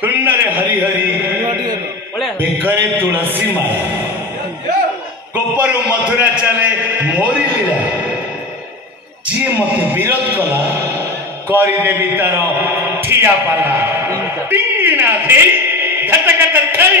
तुन्नरे हरि हरि बेकरे तुलसी माला गोपरु मथुरा चले मोरी लीला जी मते विरोध कला करदेवी तार ठिया पाला टिंगिना थी घटकट थई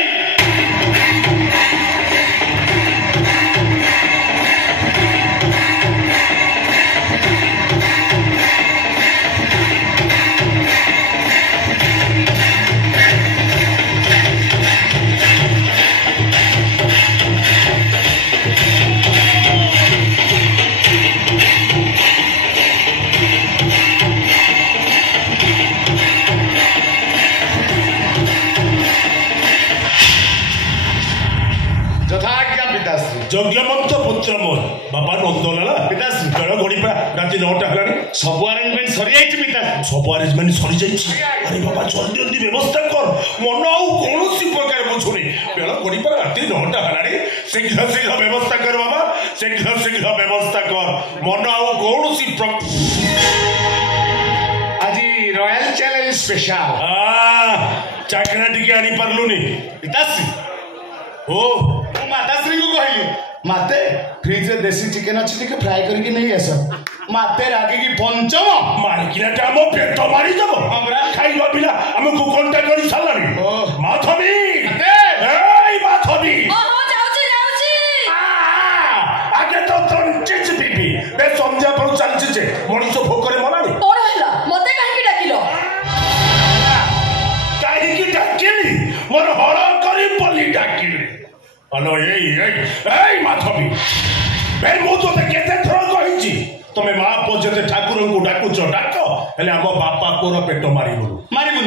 यज्ञमंत पुत्र मोर बापा नंदलाला पिताश्री जल घड़ीपा राति 9टा हेलानी सब अरेंजमेंट सरी जाइछ पिताश्री सब अरेंजमेंट सरी जाइछि अरे बाबा जल्दी जल्दी व्यवस्था कर मन आउ कोनोसी प्रकार बुझुनी बेला घड़ीपा राति 9टा हेलानी शीघ्र शीघ्र व्यवस्था कर बाबा शीघ्र शीघ्र व्यवस्था कर मन आउ कोनोसी आज रॉयल चैलेंज स्पेशल चाकना टिके आनी परलुनी पिताश्री ओ माताश्री को कहली माते फ्रिज रे देसी चिकन अछि टिके फ्राई करके नहीं आस माते रागी की पंचम मारकिना टा मो पेट मारी दबो हमरा खाइबा बिना हमको कांटेक्ट करी सालानी माधवी माते एई माधवी ओहो जाउची आगे तो तंचिच बीबी बे संध्या पर चलछि जे मनिष भोकरे मलानी कोन हला मते काहे डाकिलो काहे की डाकिली मोर हळ करी पली डाकिली हेलो ए माधवी बे मु तो केते थर कहिछि तमे मा पजते ठाकुर को डाकुछ डाक हेले हम बापा कोर पेट मारिबु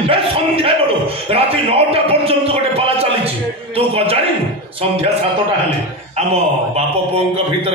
बे संध्या बडो राति 9टा पर्यंत गोटे पाला चलिछि तू क जानिनु संध्या 7टा हेले हम बाप पोंक भीतर